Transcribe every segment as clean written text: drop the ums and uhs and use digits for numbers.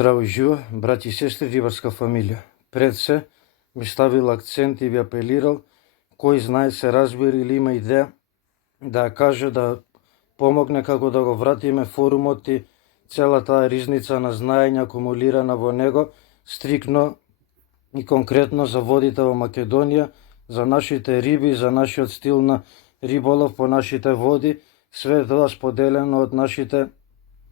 Здраво и живо, браќи и сестри, рибарска фамилија. Пред се би ставил акцент и би апелирал, кој знае, се разбира или има идеја, да ја каже, да помогне како да го вратиме форумот и целата ризница на знаење акумулирана во него, стрикно и конкретно за водите во Македонија, за нашите риби, за нашиот стил на риболов по нашите води, све тоа споделено од нашите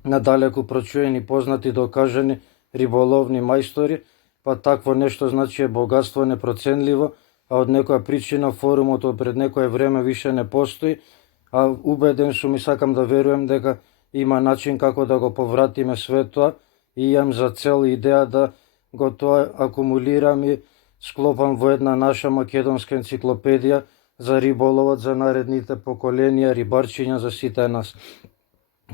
надалеку прочуени, познати, докажани риболовни мајстори, па такво нешто значи е богатство непроценливо, а од некоја причина форумот од пред некое време више не постои, а убеден сум и сакам да верувам дека има начин како да го повратиме све тоа и имам за цел идеја да го тоа акумулирам и склопам во една наша македонска енциклопедија за риболовот за наредните поколенија рибарчиња за сите нас.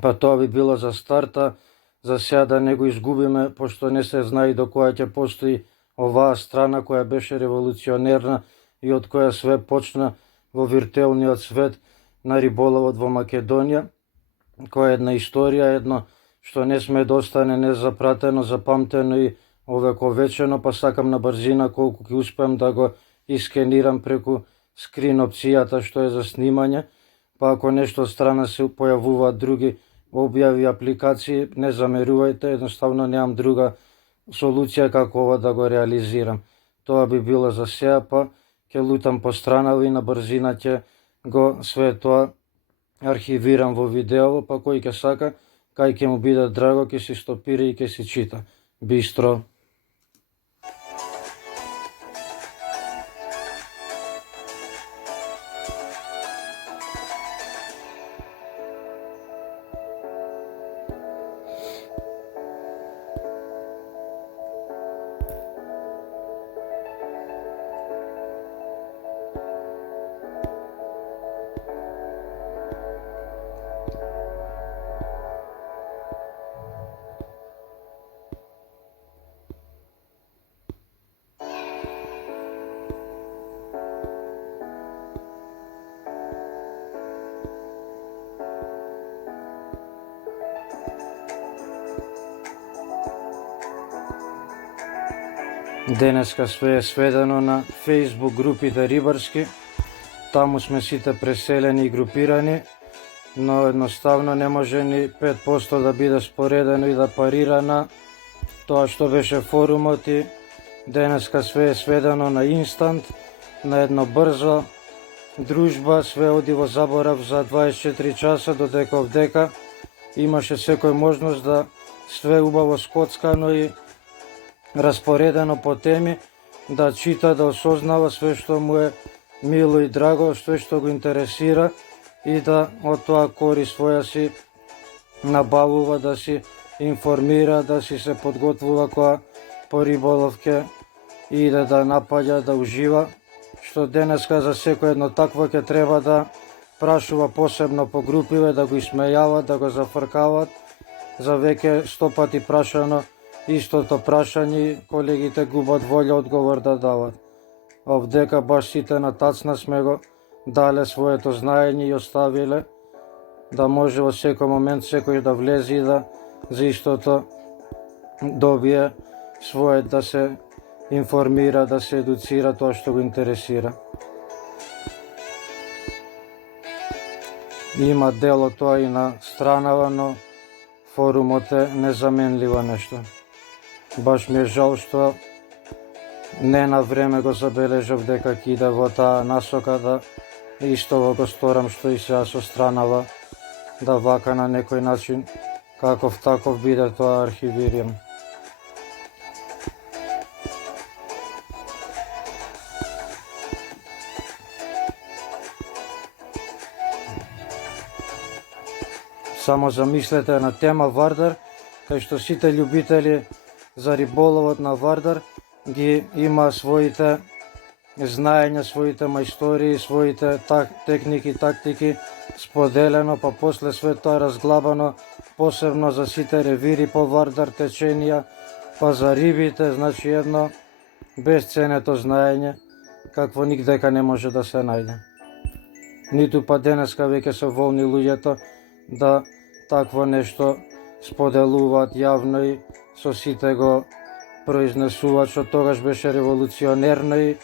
Па тоа би било за старта, за сега да не го изгубиме, пошто не се знае до која ќе постои оваа страна која беше револуционерна и од која све почна во виртуелниот свет на риболовот во Македонија, која е една историја, едно што не сме да остане незапратено, запамтено и овековечено, па сакам на брзина колку ќе успеам да го искенирам преку скрин опцијата што е за снимање, па ако нешто од страна се појавуваат други објави, апликации, не замерувајте, едноставно немам друга солуција како ова да го реализирам. Тоа би било за сега, па ќе лутам по странава и на брзина ќе го све тоа архивирам во видео, па кој ќе сака, кај ќе му биде драго, ќе си стопира и ќе си чита. Бистро. Денеска све е сведено на Facebook групите рибарски, таму сме сите преселени и групирани, но едноставно не може ни 5% да биде споредено и да парира на тоа што беше форумот и денеска све е сведено на инстант, на едно брзо дружба, све оди во заборав за 24 часа, додека овдека имаше секој можност да све убаво скоцкано и распоредено по теми, да чита, да осознава све што му е мило и драго, све што го интересира и да од тоа корист своја си набавува, да си информира, да си се подготвува кога по риболов ќе иде да напаѓа, да ужива, што денеска за секој едно такво ќе треба да прашува посебно по групиве, да го исмејават, да го зафркават, за веќе 100 пати прашано истото прашање, колегите губат волја одговор да дават. Овдека баш сите на тацна сме го дале своето знаење и оставиле да може во секој момент секој да влезе и да за истото добие своје, да се информира, да се едуцира тоа што го интересира. Има дело тоа и на странава, но форумот е незаменливо нешто. Баш ми е жал што не на време го забележав дека ќе иде во таа насока, да истово го сторам што и сега со странава, да вака на некој начин каков таков биде тоа архивиран. Само замислете на тема Вардар, кај што сите љубители за риболовот на Вардар ги има своите знаења, своите мајстории, своите техники, тактики споделено, па после све тоа разглабано посебно за сите ревири по Вардар, теченија, па за рибите, значи едно безценето знаење какво нигдека не може да се најде. Ниту па денеска веќе се волни луѓето да такво нешто споделуваат јавно и со сите го произнесуваат, што тогаш беше револуционерно и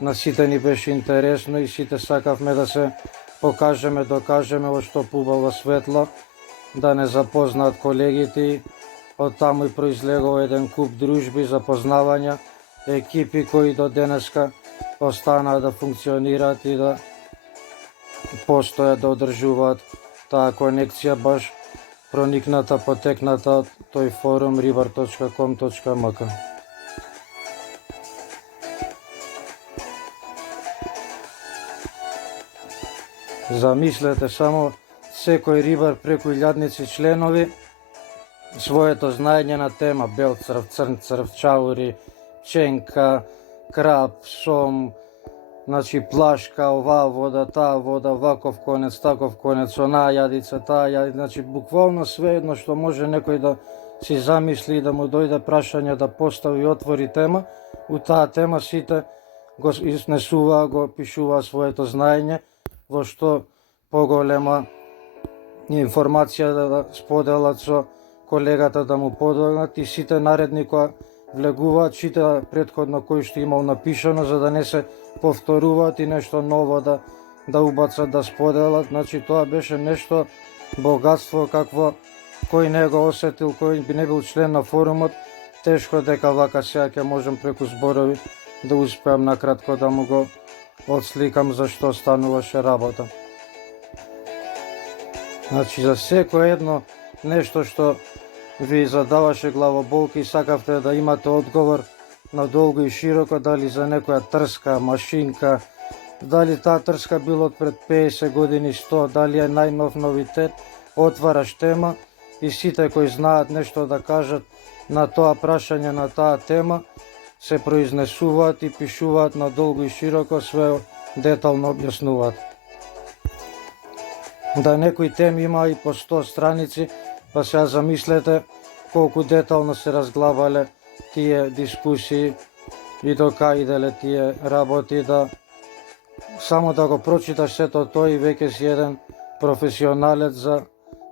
на сите ни беше интересно и сите сакавме да се покажеме, докажеме во што побава светло, да не запознаат колегите и од таму и произлегува еден куп дружби, запознавања, екипи кои до денеска останаа да функционираат и да постојат, да одржуваат таа конекција, баш проникната, потекната од тој форум ribar.com.mk. Замислете само, секој рибар преку илјадници членови своето знаење на тема бел црв, црн црв, чаури, ченка, крап, сом, значи плашка, оваа вода, таа вода, ваков конец, таков конец, онаа јадица, таа јадица, значи буквално све едно што може некој да си замисли и да му дојде прашање да постави и отвори тема, у таа тема сите го изнесуваа, го пишуваа своето знаење, во што поголема информација да споделат со колегата да му подогнат и сите наредни кои влегуваат чита претходно кој што имал напишано за да не се повторуваат и нешто ново да убацат, да споделат. Значи тоа беше нешто богатство какво кој не го осетил, кој би не бил член на форумот, тешко дека вака сега ќе можем преку зборови да успеам накратко да му го отсликам за што стануваше работа. Значи за секој едно нешто што ви задаваше главоболки и сакавте да имате одговор на долго и широко, дали за некоја трска, машинка, дали таа трска било од пред 50 години, 100, дали е најнов новитет, отвараш тема и сите кои знаат нешто да кажат на тоа прашање, на таа тема, се произнесуваат и пишуваат на долго и широко, све детално објаснуваат. Да некои теми има и по 100 страници, па сега замислете колку детално се разглабале тие дискусии и до кај иделе тие работи, да само да го прочиташ сето тоа и веќе си еден професионалец за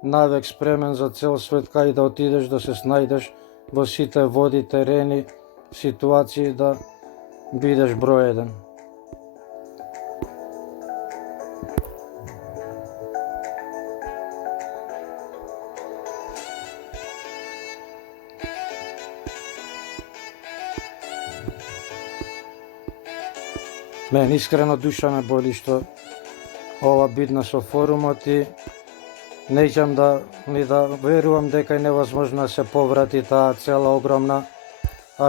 навек спремен за цел свет, кај да отидеш да се снајдеш во сите води, терени, ситуации, да бидеш број еден. Мен искрено душа ме боли што ова бидна со форумот и неќам да верувам дека е невозможно да се поврати таа цела огромна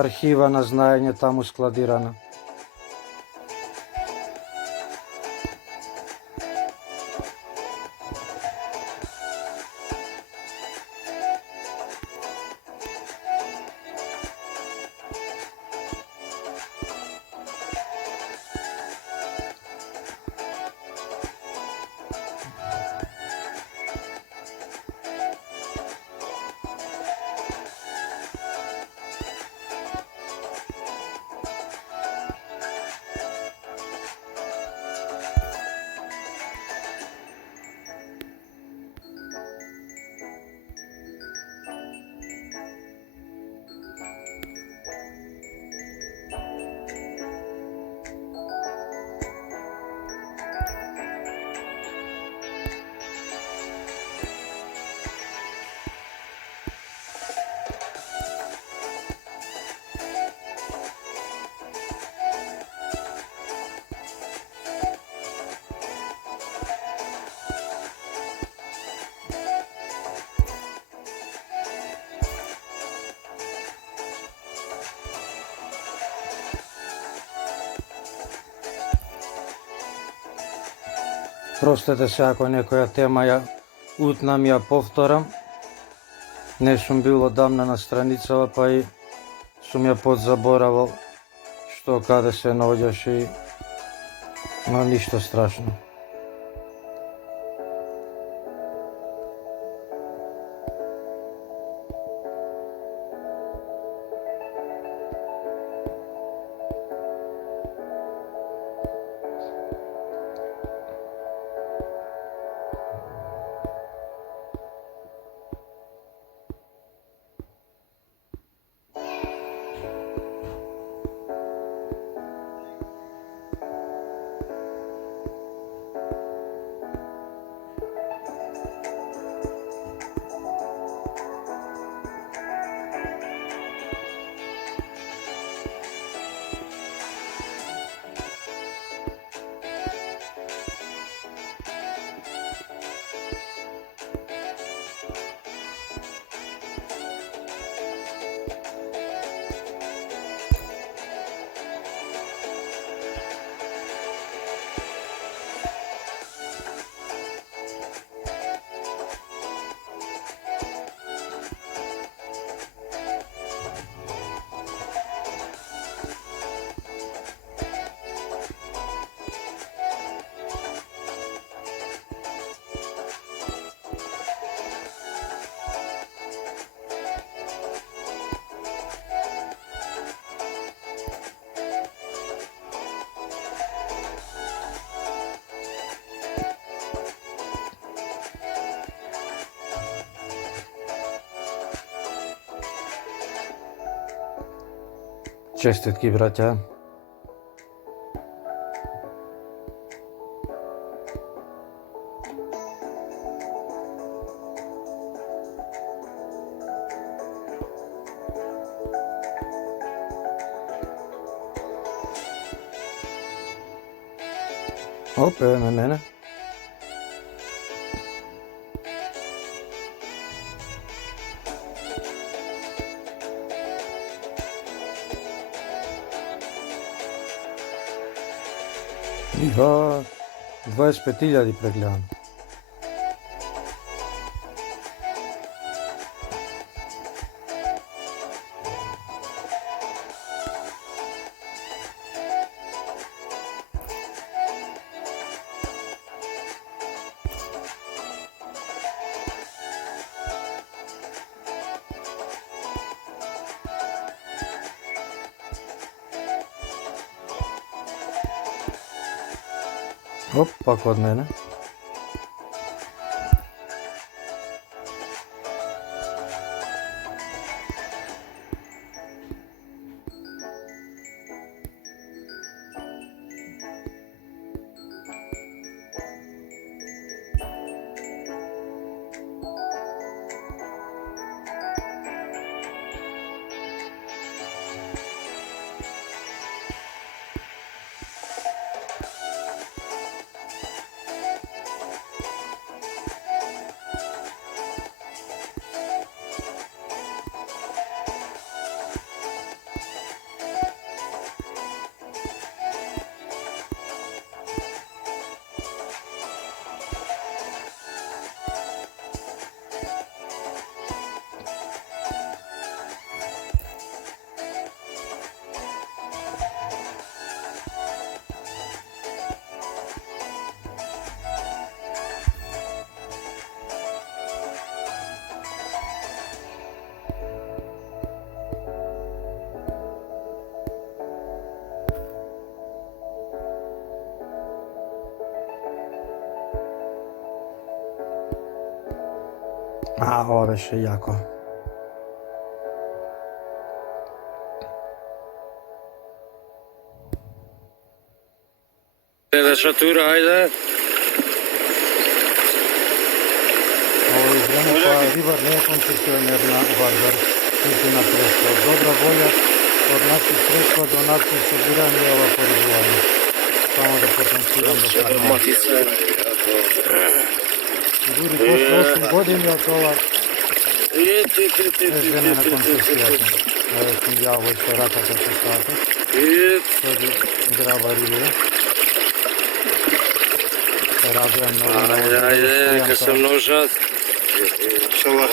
архива на знаење таму складирана. Простете се ако некоја тема ја утнам, ја повторам. Не сум бил одамна на страницава, па и сум ја подзаборавал што каде се наоѓаше и но ништо страшно. Честитки, браќа. Опе, на мене. Иха, 25.000 прегледано. Оп, пак од мене. Ова беше јако. Шатура, ајде. Овој време која Рибар не е концесионер на Вардар, нити на Преспо. Добра волја од наши средства до наши собирање ова порибување. Само да потенцирам да се знае. Дури после 8 години од ова е земе на концесијата. Еве сум ја овој се раката се стата. Тој граба рибе. Се радуjem многу. Ајде, нека се множат. Ова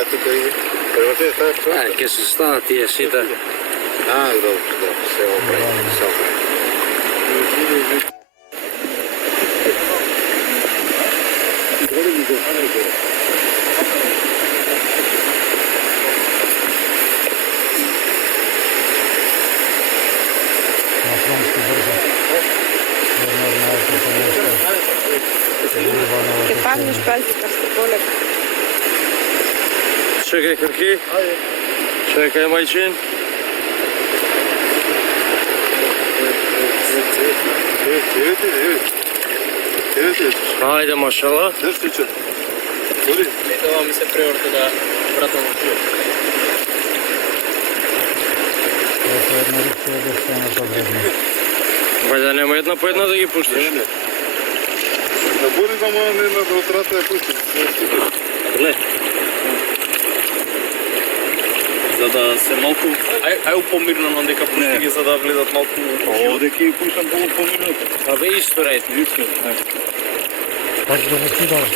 е тука и преврте таа. Ќе се станат тие сите. Добро, се оправи. На фронтски брзо. Ќе паднеш пазикарски полет. Чекај, Крки. Чекај, мајчин. Ајде, машала. Ова ми се преорте да пратам во клуб. Ето една рибка е безцена подредна. Вајде нема една по една да ги пуштиш. Да бори за моја не на да отрата ја пусти. Не. За да се малку... Ај помирно, но дека пусти ги за да влезат малку... Овде ќе пуштам помирно. Абе, исто рајте. Как да не си дава?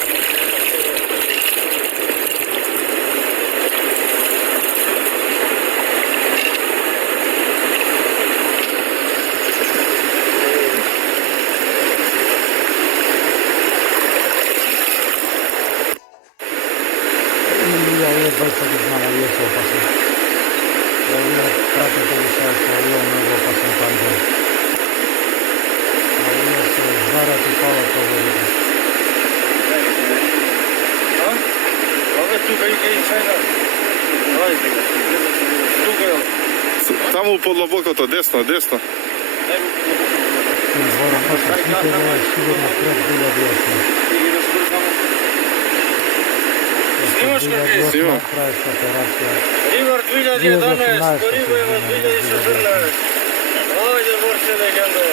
Двајца ги знам, овие се опасни. Овие пратите ги се овие многу опасен панџер. Овие се жарат и палат по водите. Ове тука и чајна. Ајде. Тука е. Таму под лабокото, десно, десно. Збора после Ситева е сигурно пред 2008. Снимаш какви? 2008 Снимам. правиш операција. Ривар 2011, Риваева 2014. Ајде, борце легенда.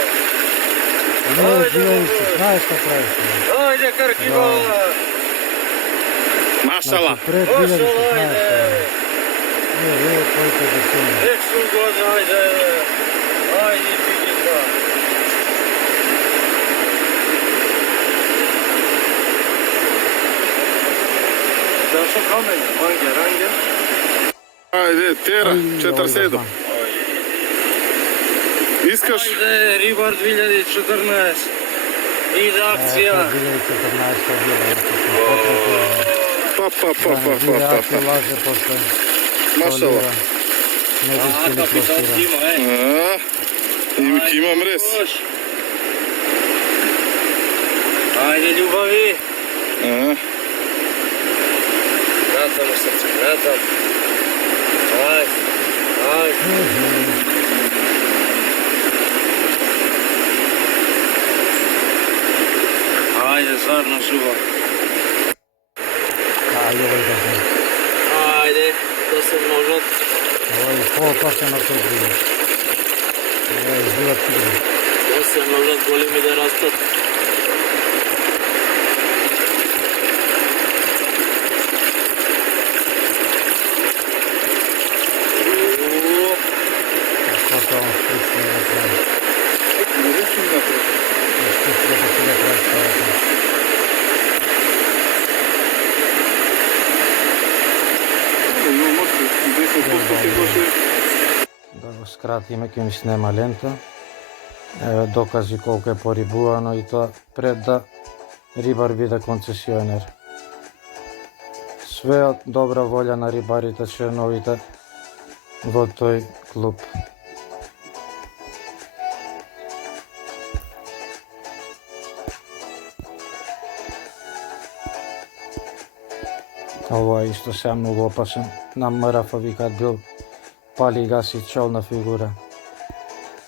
Не, 2016 правиш. Ајде, Каркивала. Машала. Пред Ошо, 2016. ајде. Не, којко децена. Ексун год, ајде. Ајде, фигица. Зашо камен? Ранген. Ајде, тера, 47. Искаш? Ајде, Ривар 2014. Иде акција. 2014 Па. лаже после. Машала. Капитан Тима, Има мрез. Ајде, љубави. Гратам, срце, гратам. Ајде. Ајде, зарна жуба. Ајде, да се множат. Ой, по-опасен на тој живот. Ой, живот тигри. Да се множат, големи да растат. Како он стручно да прави. Што треба се да прави ставата. Да го скратиме, ќе ми снема лента. Еве докази колку е порибувано и тоа пред да рибар биде концесионер. Све од добра волја на рибарите, членовите во тој клуб. Ова е исто сега многу опасен. На МРФ викат бил пали гаси челна фигура.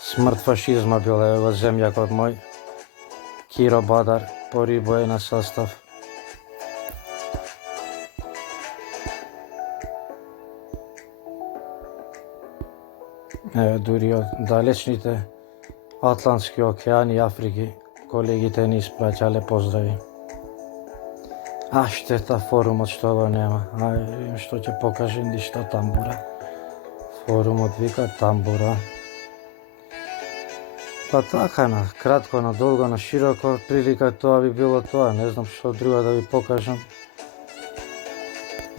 Смрт фашизма била е во земјакот мој. Киро Бадар, порибој на состав. Еве дури од далечните Атлантски океани и Африки колегите ни испраќале поздрави. А штета форумот што го нема. Ај, што ќе покаже ништо тамбура. Форумот вика тамбура. Па така на кратко, на долго, на широко, прилика тоа би било тоа. Не знам што друго да ви покажам.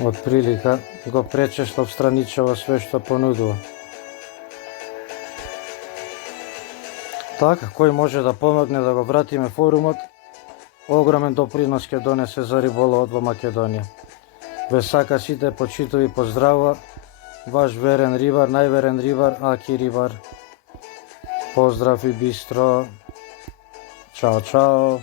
Од прилика го пречешло страничево све што понудува. Така, кој може да помогне да го вратиме форумот, огромен допринос ќе донесе за риболовот во Македонија. Ве сака сите почитови поздравува, ваш верен рибар, најверен рибар, Аки Рибар. Поздрав и бистро. Чао, чао.